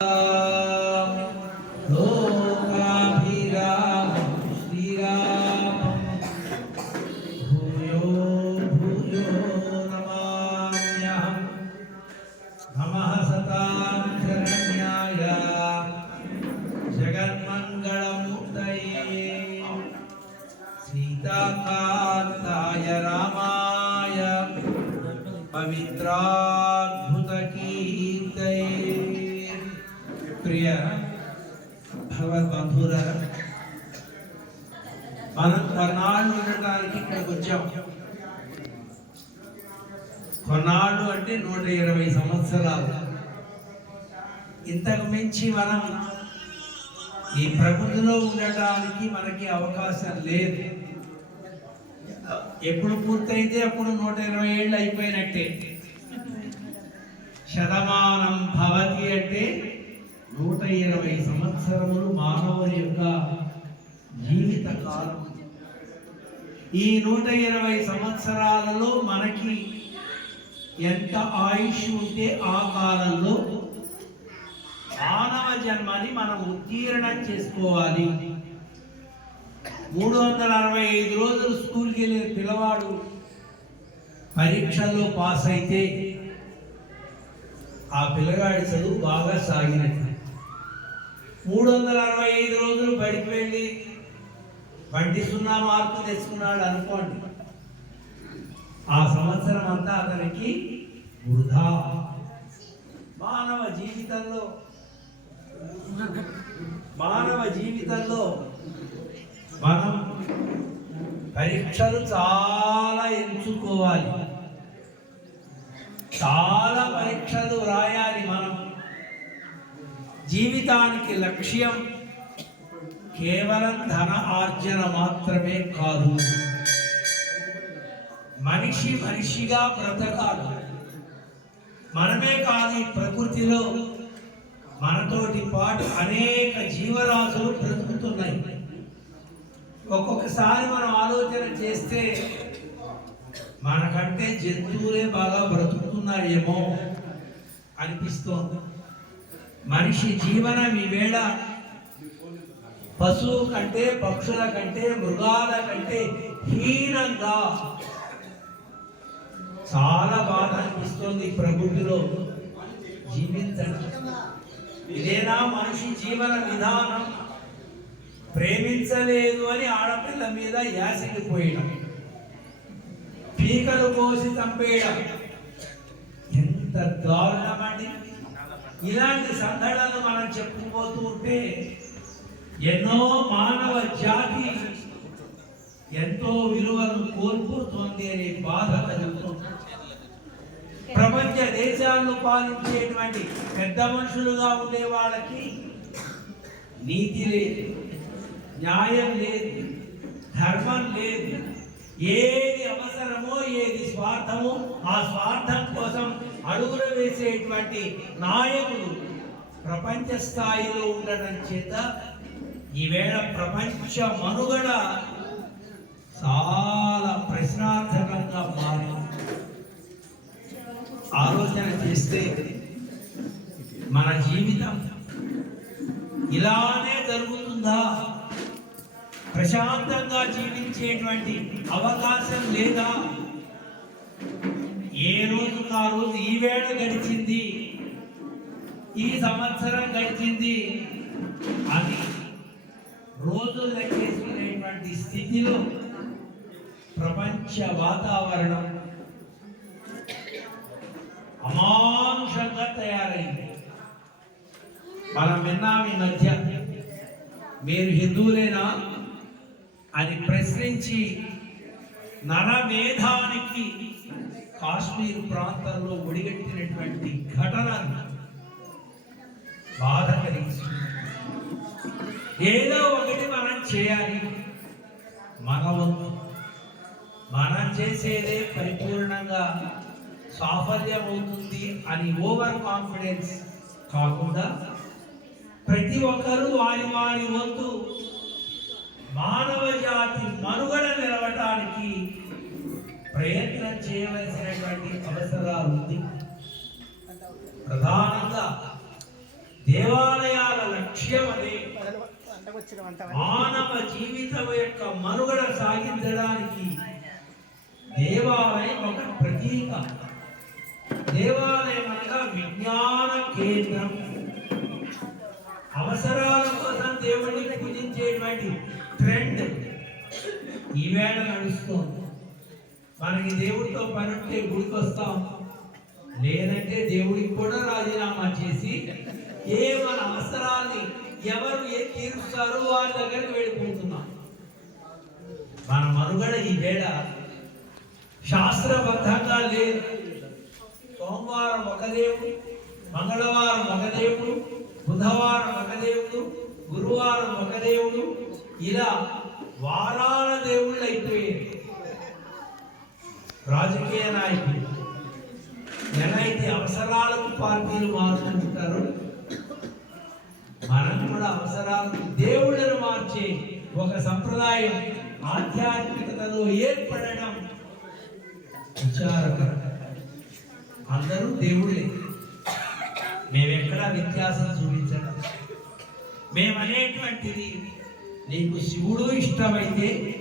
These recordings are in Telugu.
Hum, oh. అంటే నూట ఇరవై సంవత్సరాలు. ఇంతకు మించి మనం ఈ ప్రకృతిలో ఉండటానికి మనకి అవకాశం లేదు. ఎప్పుడు పూర్తయితే అప్పుడు నూట ఇరవై ఏళ్ళు అయిపోయినట్టే. శతమానం భవతి అంటే నూట ఇరవై సంవత్సరములు మానవుని యొక్క జీవిత కాలం. ఈ నూట ఇరవై సంవత్సరాలలో మనకి ఎంత ఆయుష్ ఉంటే ఆ కాలంలో మానవ జన్మని మనం ఉత్తీర్ణం చేసుకోవాలి. మూడు వందల అరవై ఐదు రోజులు స్కూల్కి వెళ్ళిన పిల్లవాడు పరీక్షల్లో పాస్ అయితే ఆ పిల్లగాడి చదువు బాగా సాగినట్టు. మూడు వందల అరవై ఐదు రోజులు బడికి వెళ్ళి వంటి సున్నా మార్కులు తెచ్చుకున్నాడు అనుకోండి. ఆ సంవత్సరం అంతా అతనికి వృధా. మానవ జీవితంలో మానవ జీవితంలో మనం పరీక్షలు చాలా ఎంచుకోవాలి. చాలా పరీక్షలు రాయాలి మనం. జీవితానికి లక్ష్యం కేవలం ధన ఆర్జన మాత్రమే కాదు. మనిషి మనిషిగా బ్రతకాలి. మనమే కాదు ఈ ప్రకృతిలో మనతోటి పాటు అనేక జీవరాశులు బ్రతుకుతున్నాయి. ఒక్కొక్కసారి మనం ఆలోచన చేస్తే మనకంటే జంతువులే బాగా బ్రతుకుతున్నాయేమో అనిపిస్తోంది. మనిషి జీవనం ఈవేళ పశువు కంటే పక్షుల కంటే మృగాల కంటే హీనంగా చాలా బాధ అనిపిస్తుంది ప్రకృతిలో. జీవించడం. ఇదేనా మనిషి జీవన విధానం? ప్రేమించలేదు అని ఆడపిల్ల మీద యాసిడిపోయడం పీకలు కోసి చంపేయడం. ఎంత దారుణమండి. ఇలాంటి సంఘటనలు మనం చెప్పుకుపోతూ ఉంటే ఎన్నో మానవ జాతి ఎంతో విలువను కోల్పోతుంది అనే బాధ కలుగుతుంది. ప్రపంచ దేశాలను పాలించేటువంటి పెద్ద మనుషులుగా ఉండే వాళ్ళకి నీతి లేదు న్యాయం లేదు ధర్మం లేదు. ఏది అవసరమో ఏది స్వార్థమో ఆ స్వార్థం కోసం అడుగులు వేసేటువంటి నాయకులు ప్రపంచ స్థాయిలో ఉండడం చేత ఈవేళ ప్రపంచ మనుగడ చాలా ప్రశ్నార్థకంగా మారింది. ఆలోచన చేస్తే మన జీవితం ఇలానే జరుగుతుందా? ప్రశాంతంగా జీవించేటువంటి అవకాశం లేదా? ఏ రోజు ఆ రోజు ఈ వేళ గడిచింది? ఈ సంవత్సరం గడిచింది? అది రోజులు లెక్కేసుకునేటువంటి స్థితిలో ప్రపంచ వాతావరణం అమానుషంగా తయారైంది. మనం విన్నాం ఈ మధ్య మీరు హిందువులేనా అని ప్రశ్నించి నరమేధానికి కాశ్మీర్ ప్రాంతంలో ఒడిగట్టినటువంటి ఘటన బాధ కలిగిస్తుంది ఏదో ఒకటి మనం చేయాలి. మన వద్దు మనం చేసేదే పరిపూర్ణంగా సాఫల్యం అవుతుంది అని ఓవర్ కాన్ఫిడెన్స్ కాకుండా ప్రతి ఒక్కరూ వారి వారి వంతు మానవ జాతి మనుగడ నిలవటానికి ప్రయత్నం చేయవలసినటువంటి అవసరాలు ఉంది. ప్రధానంగా దేవాలయాల లక్ష్యం అనే మానవ జీవితం యొక్క మనుగడ సాగించడానికి దేవాలయం ఒక ప్రతీక. దేవాలయం అనగా విజ్ఞాన కేంద్రం. అవసరాల కోసం దేవుడిని పూజించేటువంటి ట్రెండ్ ఈవేళ నడుస్తోంది. మనకి దేవుడితో పని ఉంటే గుడికి వస్తాం లేదంటే దేవుడికి కూడా రాజీనామా చేసి ఏ మన అవసరాన్ని ఎవరు ఏ తీరుస్తారో వారి దగ్గరికి వెళ్ళిపోతున్నాం. మన మనుగడ ఈ వేళ శాస్త్రబద్ధంగా లేదు. సోమవారం ఒక దేవుడు మంగళవారం ఒక దేవుడు బుధవారం ఒక దేవుడు గురువారం ఒక దేవుడు ఇలా వారాల దేవుళ్ళు అయిపోయాయి రాజకీయ నాయకులు. ఎలాంటి అవసరాలకు పార్టీలు మార్చుకుంటారు. మనం కూడా అవసరాలకు దేవుళ్ళను మార్చే ఒక సంప్రదాయం ఆధ్యాత్మికతలో ఏర్పడడం విచారకరం. అందరూ దేవుళ్ళే. మేమెక్కడా వ్యత్యాసం చూపించడం? మేమనేటువంటిది నీకు శివుడు ఇష్టమైతే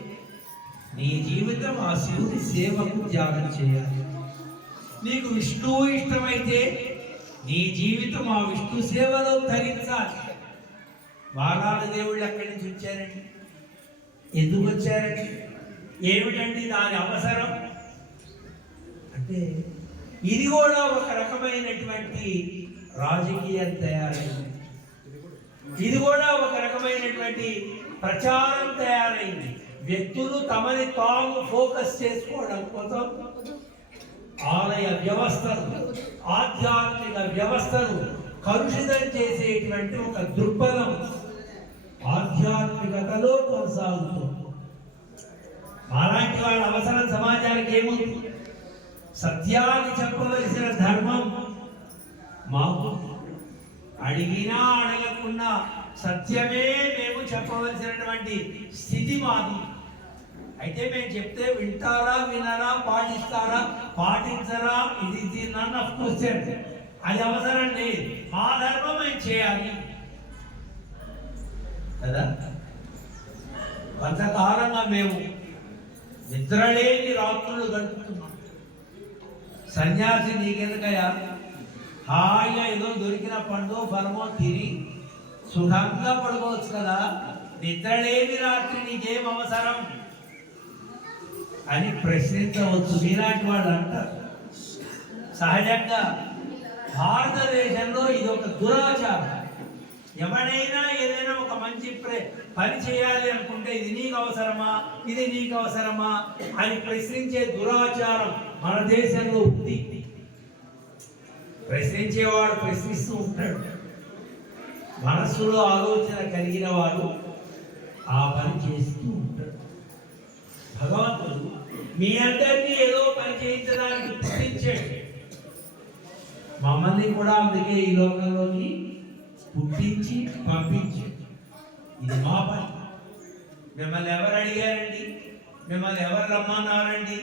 నీ జీవితం ఆ శివుడి సేవకు త్యాగం చేయాలి. నీకు విష్ణువు ఇష్టమైతే నీ జీవితం ఆ విష్ణు సేవలో తరించాలి. వారాల దేవుళ్ళు ఎక్కడి నుంచి వచ్చారండి? ఎందుకు వచ్చారండి? ఏమిటండి దాని అవసరం? అంటే ఇది కూడా ఒక రకమైనటువంటి రాజకీయం తయారైంది ఇది కూడా ఒక రకమైనటువంటి ప్రచారం తయారైంది. వ్యక్తులు తమని తాము ఫోకస్ చేసుకోవడం కోసం ఆలయ వ్యవస్థను ఆధ్యాత్మిక వ్యవస్థను కలుషితం చేసేటువంటి ఒక దృక్పథం ఆధ్యాత్మికతలో కొనసాగుతుంది. అలాంటి వాళ్ళ అవసరం సమాజానికి ఏముంది? సత్యాన్ని చెప్పవలసిన ధర్మం మాకు. అడిగినా అడగకుండా సత్యమే మేము చెప్పవలసినటువంటి స్థితి మాది. అయితే మేము చెప్తే వింటారా వినరా పాటిస్తారా పాటించరా ఇది నన్ ఆఫ్ క్వశ్చన్. అది అవసరం లేదు. మా ధర్మం మేము చేయాలి? కదా? కొంతకాలంగా మేము నిద్రలేని రాత్రులు గడుపుతున్నాం. సన్యాసి నీకెందుకయ్యా? హాయిగా ఏదో దొరికిన పండు ఫలమో తిని సుఖంగా పడుకోవచ్చు కదా? నిద్రలేని రాత్రి నీకేం అవసరం? అని ప్రశ్నించవచ్చు. మీలాంటి వాళ్ళు అంటారు. సహజంగా భారతదేశంలో ఇది ఒక దురాచారం. ఎవడైనా ఏదైనా ఒక మంచి ప్రే పని చేయాలి అనుకుంటే ఇది నీకు అవసరమా? ఇది నీకు అవసరమా? అని ప్రశ్నించే దురాచారం. మన దేశంలో ఉంది. ప్రశ్నించేవాడు ప్రశ్నిస్తూ ఉంటాడు. మనస్సులో ఆలోచన కలిగిన వాడు ఆ పని చేస్తూ ఉంటాడు. భగవంతుడు మీ అందరినీ ఏదో పని చేయించడానికి పుట్టించాడు. మమ్మల్ని కూడా అందుకే ఈ లోకంలోకి పుట్టించి పంపించాడు. ఇది మా పని. మిమ్మల్ని ఎవరు అడిగారండి? మిమ్మల్ని ఎవరు రమ్మన్నారండి?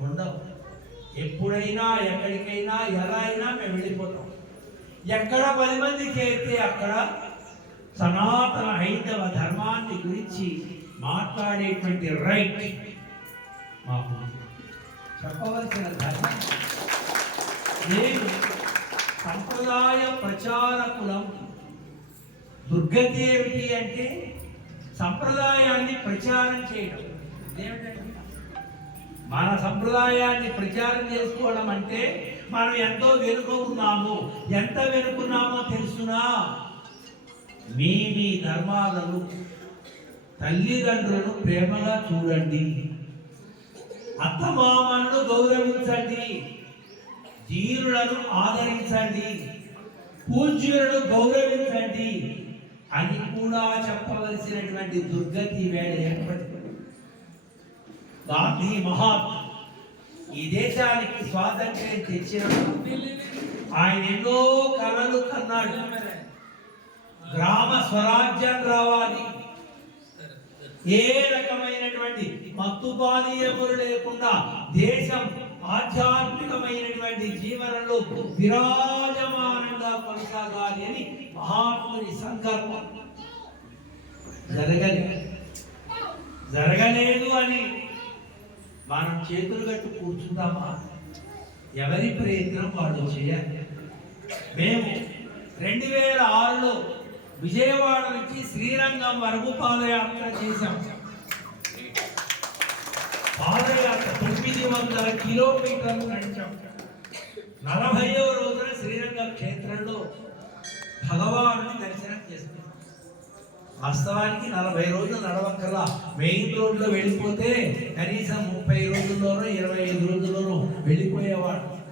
ఉండవు. ఎప్పుడైనా ఎక్కడికైనా ఎలా అయినా మేము వెళ్ళిపోతాం. ఎక్కడ పది మందికి చేరితే అక్కడ సనాతన హైందవ ధర్మాన్ని గురించి మాట్లాడేటువంటి రైట్ మాకు చెప్పవలసిన ధర్మం. నేను సంప్రదాయ ప్రచారకులం. దుర్గతి ఏమిటి అంటే సంప్రదాయాన్ని ప్రచారం చేయడం. ఏమిటంటే మన సంప్రదాయాన్ని ప్రచారం చేసుకోవడం అంటే మనం ఎంతో వెనుకున్నాము ఎంత వెనుకున్నామో తెలుసునా? మీ మీ ధర్మాలను తల్లిదండ్రులను ప్రేమగా చూడండి. అత్తమామలను గౌరవించండి. జీరులను ఆదరించండి. పూజ్యులను గౌరవించండి. అని కూడా చెప్పవలసినటువంటి దుర్గతి వేళ ఏర్పడింది. గాంధీ మహాత్మా. ఈ దేశానికి స్వాతంత్ర్యం తెచ్చిన ఆయన ఎన్నో కలలు కన్నాడు. గ్రామ స్వరాజ్యం రావాలి. ఏ రకమైనటువంటి మత్తుపానీయములు లేకుండా దేశం ఆధ్యాత్మికమైనటువంటి జీవనంలో విరాజమానంగా కొనసాగాలి అని మహాత్ముని సంకల్పం. జరగలేదు జరగలేదు అని మనం చేతులు కట్టి కూర్చుంటామా? ఎవరి ప్రయత్నం వాళ్ళు చేయాలి. మేము రెండు వేల ఆరులో విజయవాడ నుంచి శ్రీరంగం వరకు పాదయాత్ర చేశాం. పాదయాత్ర తొమ్మిది వందల కిలోమీటర్లు నడిచాం. నలభైవ రోజున శ్రీరంగ క్షేత్రంలో భగవానుని దర్శనం చేసుకున్నాం. వాస్తవానికి నలభై రోజులు నడవక్కర్లా. మెయిన్ రోడ్లో వెళ్ళిపోతే కనీసం ముప్పై రోజుల్లోనూ ఇరవై ఐదు రోజుల్లోనూ వెళ్ళిపోయేవాడు.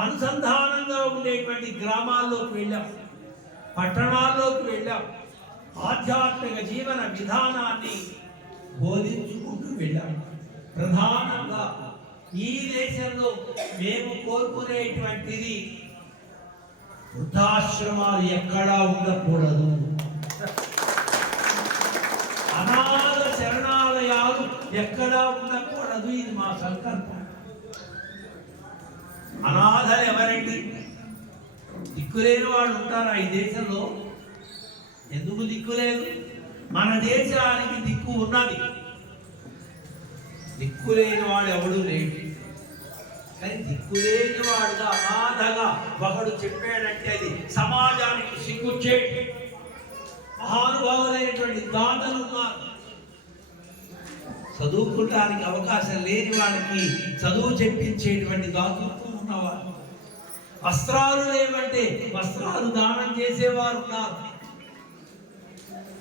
అనుసంధానంగా ఉండేటువంటి గ్రామాల్లోకి వెళ్ళాం. పట్టణాల్లోకి వెళ్ళాం. ఆధ్యాత్మిక జీవన విధానాన్ని బోధించుకుంటూ వెళ్ళాం. ప్రధానంగా ఈ దేశంలో మేము కోరుకునేటువంటిది వృద్ధాశ్రమాలు ఎక్కడా ఉండకూడదు అనాథ శరణాలయాలు ఎక్కడా ఉండకూడదు ఇది మా సంకల్పం. అనాథలు ఎవరండి? దిక్కులేని వాళ్ళు ఉంటారా ఈ దేశంలో? ఎందుకు దిక్కులేదు? మన దేశానికి దిక్కు ఉన్నది. దిక్కులేని వాడు ఎవడు లేడు. కానీ దిక్కులేని వాడుగా అనాథగా ఒకడు చెప్పాడంటే అది సమాజానికి సిగ్గుచ్చేటి మహానుభావులైనటువంటి దాతలు ఉన్నారు. చదువుకోవడానికి అవకాశం లేని వాళ్ళకి చదువు చెప్పించేటువంటి దాతృత్వం ఉన్నవారు. వస్త్రాలు లేవంటే వస్త్రాలు దానం చేసేవారు ఉన్నారు.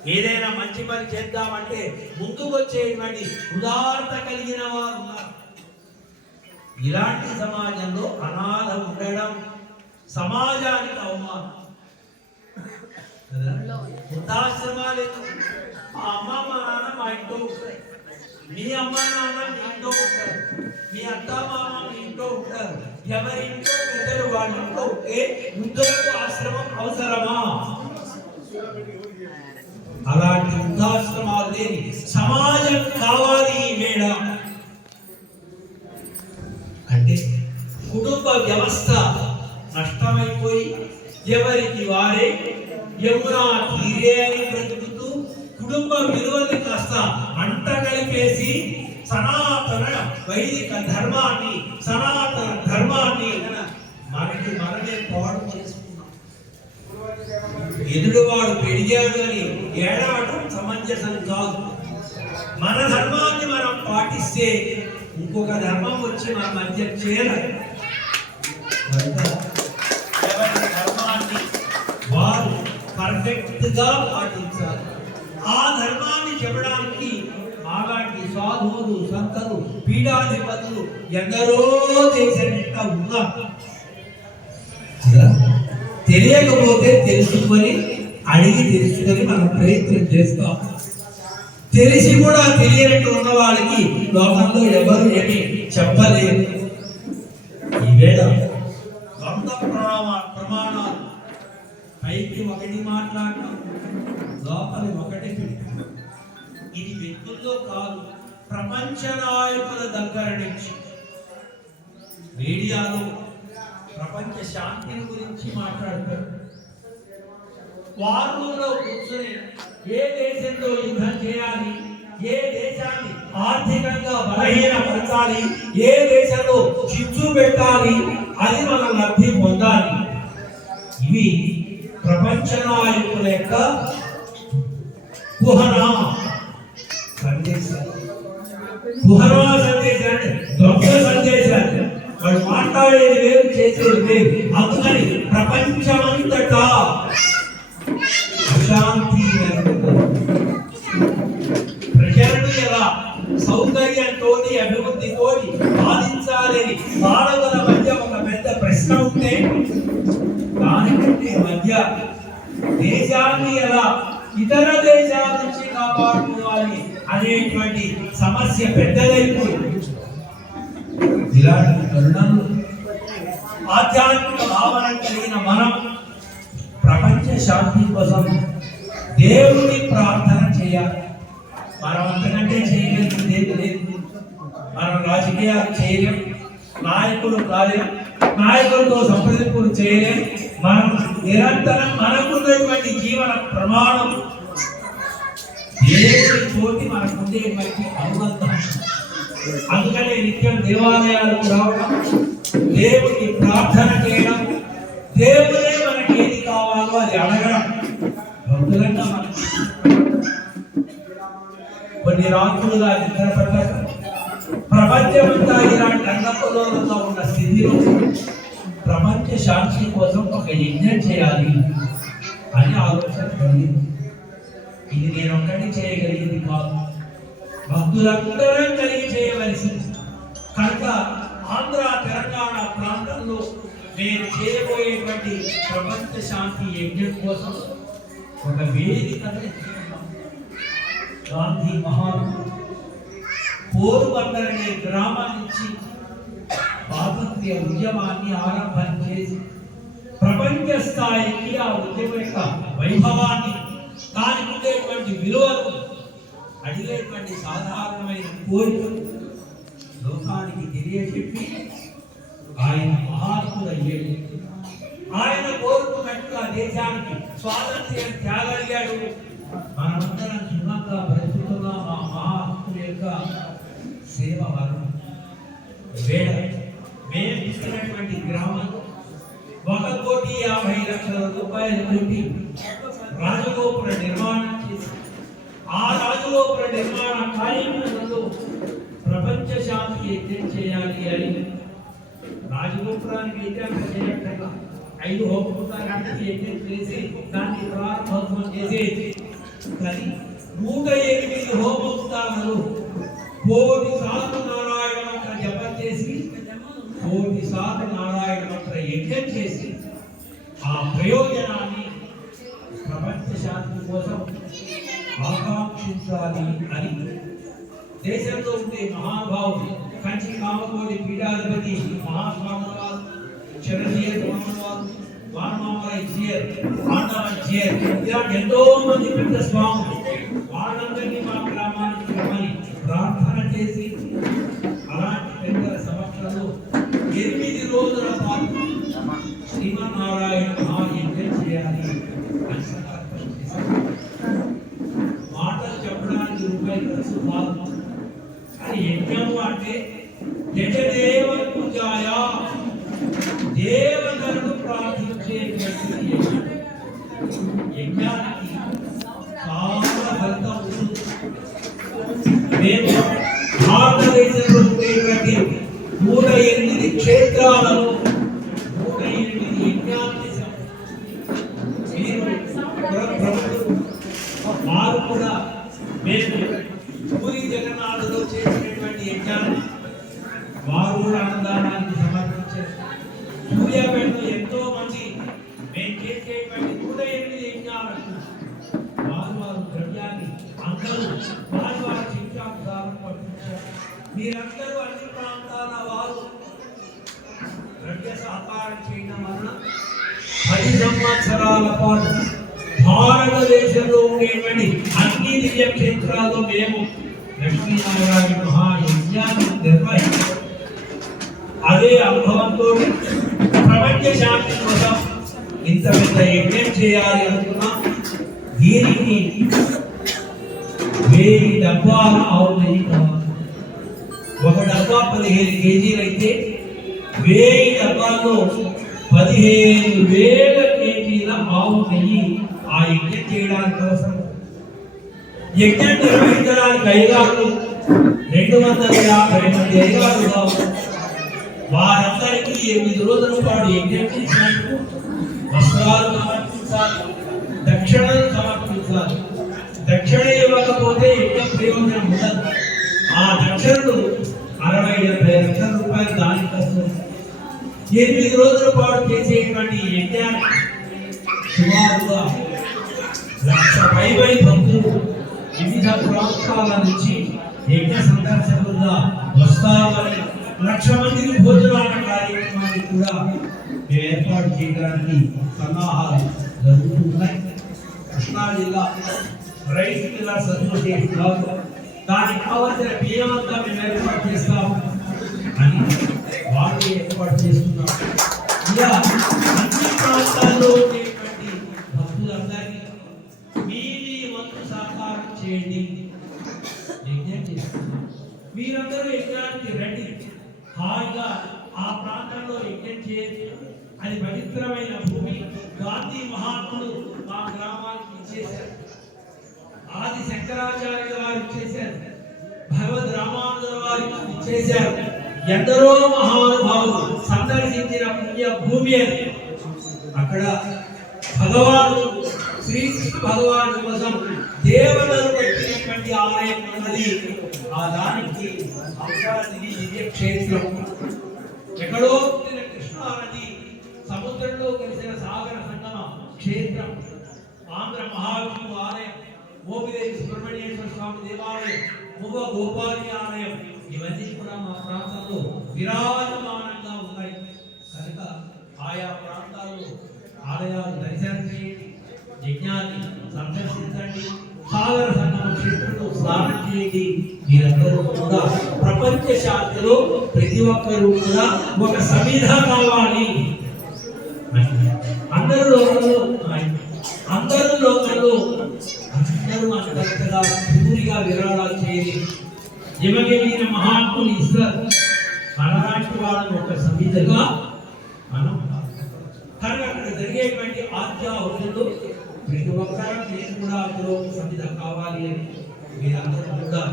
ఏదైనా మంచి పని చేద్దామంటే ముందుకు వచ్చేటువంటి ఉదారత కలిగిన వారు ఉన్నారు. ఇలాంటి సమాజంలో అనాథ ఉండడం సమాజానికి అవమానం. కదా? వృద్ధాశ్రమాలు? మా అమ్మ మా నాన్న మా ఇంట్లో ఉంటారు మీ అమ్మ నాన్న మీ ఇంట్లో ఉంటారు. మీ అత్త మామ మీ ఇంట్లో ఉంటారు. ఎవరి ఇంట్లో పెద్దలు వాళ్ళ ఇంట్లో ఉంటే వృద్ధులకు ఆశ్రమం అవసరమా? అలాంటి వృద్ధాశ్రమాలు లేని సమాజం కావాలి ఈ అంటే కుటుంబ వ్యవస్థ నష్టమైపోయి ఎవరికి వారే? యమునా తీరే అని ప్రతి కుటుంబ విలువల్ని కాస్త అంట కలిపేసి సనాతన వైదిక ధర్మాన్ని సనాతన ధర్మాన్ని మనకి మనమే పాడు చేసుకున్నాం. ఎదుడువాడు పెరిగాడు అని ఏడవటం సమంజసం కాదు. మన ధర్మాన్ని మనం పాటిస్తే ఇంకొక ధర్మం వచ్చి మన మధ్య చేరదు ధర్మాన్ని వారు పర్ఫెక్ట్గా పాటించాలి. ఆ ధర్మాన్ని చెప్పడానికి అలాంటి సాధువులు సంతలు పీఠాధిపతులు ఎందరో దేశం నిండా ఉన్నారు తెలియకపోతే తెలుసుకొని అడిగి తెలుసుకొని మనం ప్రయత్నం చేస్తాం. తెలిసి కూడా తెలియనట్టు ఉన్న వాళ్ళకి లోకంలో ఎవరు ఏమి చెప్పలేరు. ఈవేళ వంద ప్రమాణాలు. పైకి ఒకటి మాట్లాడటం లోపలి ఒకటి ఇది వ్యక్తుల్లో కాదు ప్రపంచ నాయకుల దగ్గర నుంచి. మీడియాలో ప్రపంచ శాంతిని గురించి మాట్లాడతారు. వారంలో కూర్చొని ఏ దేశంలో యుద్ధం చేయాలి ఏ దేశాన్ని ఆర్థికంగా బలహీనపరచాలి ఏ దేశంలో చిచ్చు పెట్టాలి అది మన లబ్ధి పొందాలి. ఇవి ప్రపంచ నాయకుల యొక్క కుహనా సందేశాలు. కుహనా సందేశాలు దొంగ సందేశాలు. వాళ్ళు మాట్లాడేది వేరు చేసేది వేరు. అందుకని ప్రపంచమంతటా అశాంతి ప్రజలను ఎలా సౌకర్యంతో అభివృద్ధితో పాలించాలని పాలకుల మధ్య ఒక పెద్ద ప్రశ్న ఉంటే దానికంటే మధ్య దేశాన్ని ఎలా ఇతర దేశాల నుంచి కాపాడుకోవాలి అనేటువంటి సమస్య పెద్దదైపోయింది ఇలాంటి తరుణంలో ఆధ్యాత్మిక భావన కలిగిన మనం ప్రపంచ శాంతి కోసం దేవుని ప్రార్థన చేయాలి. మనం అంతకంటే చేయలేదు లేదు లేదు. మనం రాజకీయాలు చేయలేం నాయకులు కాలేం నాయకులతో సంప్రదింపులు చేయలేం. మనం నిరంతరం మనకున్నటువంటి జీవన ప్రమాణం. దేవుడి తోటి మనకుండేటువంటి అనుబంధం. అందుకనే నిత్యం దేవాలయాలకు రావడం దేవుడికి ప్రార్థన చేయడం దేవుడే మనకి ఏది కావాలో అది అడగడం. భక్తులంగా మనం కొన్ని రాత్రులుగా నిద్ర ప్రపంచమంతా ఇలాంటి అన్నపలోలంగా ఉన్న స్థితిలో ప్రపంచ శాంతి కోసం ఒక యజ్ఞం చేయాలి అని ఆలోచన కలిగింది ఇది నేను ఒక్కటి చేయగలిగింది కాదు. భక్తులందరం కలిగి చేయవలసింది. కనుక ఆంధ్ర తెలంగాణ ప్రాంతంలో నేను చేయబోయేటువంటి ప్రపంచ శాంతి యజ్ఞం కోసం ఒక వేదికను గాంధీ మహాత్ముడు పోరుబందర్ అనే గ్రామం నుంచి స్వాతంత్ర్య ఉద్యమాన్ని ఆరంభం చేసి ప్రపంచ స్థాయికి ఆ ఉద్యమం యొక్క వైభవాన్ని దానికి ఉండేటువంటి విలువలు అడిగేటువంటి సాధారణమైన కోరికలు లోకానికి తెలియజెప్పి ఆయన మహాత్ముడు అయ్యాడు ఆయన కోరుకున్నట్టుగా దేశానికి స్వాతంత్ర్యం తేగలిగాడు. మనమందరం సుఖంగా బ్రతుకుతున్నాం మా మహాత్ముల యొక్క సేవ వరం. వేళ మేము ఇస్తున్నటువంటి గ్రామం ఒక కోటి యాభై లక్షల రూపాయల తోటి రాజగోపుర నిర్మాణం చేసి ఆ రాజగోపుర నిర్మాణ కార్యక్రమంలో ప్రపంచ శాంతి యజ్ఞం చేయాలి అని రాజగోపురానికి యజ్ఞం చేయకుండా ఐదు హోమపుతానికి యజ్ఞం చేసి దాన్ని ప్రారంభోత్సవం చేసేది కానీ నూట ఎనిమిది హోమపుతాలను కోటి సార్లు నారాయణ మంత్ర జపం చేసి కోటి సార్లు నారాయణ మంత్ర యజ్ఞం చేసి ఆ ప్రయోజనాన్ని ప్రపంచ శాంతి కోసం ఆకాంక్షించాలి అని దేశంలో ఉండే మహానుభావుడు కంచి కామకోటి పీఠాధిపతి మహాస్వామి వారు చిరంజీవి స్వామి జియర్ పాండవ జియర్ ఇలాంటి ఎంతో మంది పెద్ద స్వాములు అదే అనుభవంతో ప్రపంచ శాంతి కోసం ఇంత పెద్ద యజ్ఞం చేయాలి అనుకున్నా దీనికి వెయ్యి డబ్బాల ఆవు ఒక డబ్బా పదిహేను కేజీలు అయితే వెయ్యి డబ్బాల్లో పదిహేను వేల కేజీల ఆవు నెయ్యి ఆ యజ్ఞం చేయడానికి అవసరం. యజ్ఞం నిర్వహించడానికి అయ్యగారు రెండు వందల యాభై మంది అయ్యగారు వారందరికీ ఎనిమిది రోజుల పాటు యజ్ఞం చేసినందుకు వస్త్రాలు సమర్పించాలి దక్షిణలు సమర్పించాలి. దక్షిణ ఇవ్వకపోతే యజ్ఞం ప్రయోజనం ఉండదు. ఆ దక్షిణలు అరవై డెబ్బై లక్షల రూపాయలు దానికి వస్తుంది. ఎనిమిది రోజుల పాటు చేసేటువంటి ఈ యజ్ఞాన్ని సుమారుగా లక్ష పైబై భక్తులు వివిధ ప్రాంతాల నుంచి యజ్ఞ సందర్శకులుగా వస్తామని లక్ష మందికి భోజనాల కార్యక్రమాన్ని కూడా ఏర్పాటు చేయడానికి సన్నాహాలు జరుగుతున్నాయి. కృష్ణా జిల్లా రైతు జిల్లా అసోసియేషన్ వారు దానికి కావాల్సిన బియ్యం అంతా మేము ఏర్పాటు చేస్తాం అని వాళ్ళు ఏర్పాటు చేస్తున్నాం ఇలా అన్ని ప్రాంతాల్లో ఉండేటువంటి భక్తులందరికీ మీ మీ వంతు సహకారం చేయండి. యజ్ఞం చేస్తున్నారు మీరందరూ యజ్ఞానికి రండి. హాయిగా ఆ ప్రాంతంలో యజ్ఞం చేయొచ్చు? అది పవిత్రమైన భూమి. గాంధీ మహాత్ముడు మా గ్రామానికి ఇచ్చేశారు. ఆది శంకరాచార్య వారు ఇచ్చేశారు. భగవద్ రామానుజుల వారు ఇచ్చేశారు. ఎందరో మహానుభావులు సందర్శించిన పుణ్య భూమి అని అక్కడ భగవాను శ్రీకృష్ణ భగవాను కోసం దేవతలు పెట్టినటువంటి ఆలయం ఉన్నది. ఆ దానికి అమరావతికి ఇదే క్షేత్రం. ఎక్కడో పుట్టిన కృష్ణా నది సముద్రంలో కలిసిన సాగర సంగమ క్షేత్రం ఆంధ్ర మహావిష్ణువు ఆలయం మోపిదేవి సుబ్రహ్మణ్యేశ్వర స్వామి దేవాలయం మువ్వ గోపాలి ఆలయం ఇవన్నీ కూడా మా ప్రాంతంలో విరాజమానంగా ఉన్నాయి. కనుక ఆయా ప్రాంతాల్లో ఆలయాలు దర్శనం చేయండి యజ్ఞాన్ని సందర్శించండి. సాగర సంగమ క్షేత్రంలో స్నానం చేయండి. మీరందరూ కూడా ప్రపంచ శాంతిలో ప్రతి ఒక్కరూ కూడా ఒక సమిధ కావాలి. అందరూ లోకంలో అందరూ లోకంలో అందరూ అంతగా పూరిగా విరాళాలు చేయాలి యమగలిగిన మహాత్ములు ఇస్తారు మనలాంటి వాళ్ళని ఒక సమిధగా మనం కనుక అక్కడ జరిగేటువంటి ఆధ్యాహుతులు ప్రతి ఒక్కరూ నేను కూడా అందులో సమిధ కావాలి అని మీరందరూ కూడా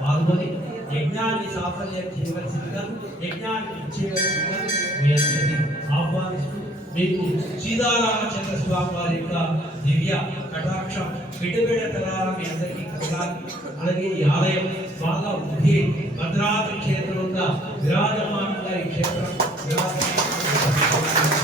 పాల్గొని యజ్ఞాన్ని సాఫల్యం చేయవలసిందిగా యజ్ఞాన్ని ఇచ్చేయవలసిందిగా మీ అందరినీ ఆహ్వానిస్తూ మీకు సీతారామచంద్ర స్వామి వారి యొక్క దివ్య కటాక్షం బిడ్డబిడ్డ తరాల మీ అందరికీ కలగాలి. అలాగే ఈ ఆలయం బాగా వృద్ధి భద్రాద్రి క్షేత్రంగా విరాజమానంగా ఈ క్షేత్రం విరాజమానంగా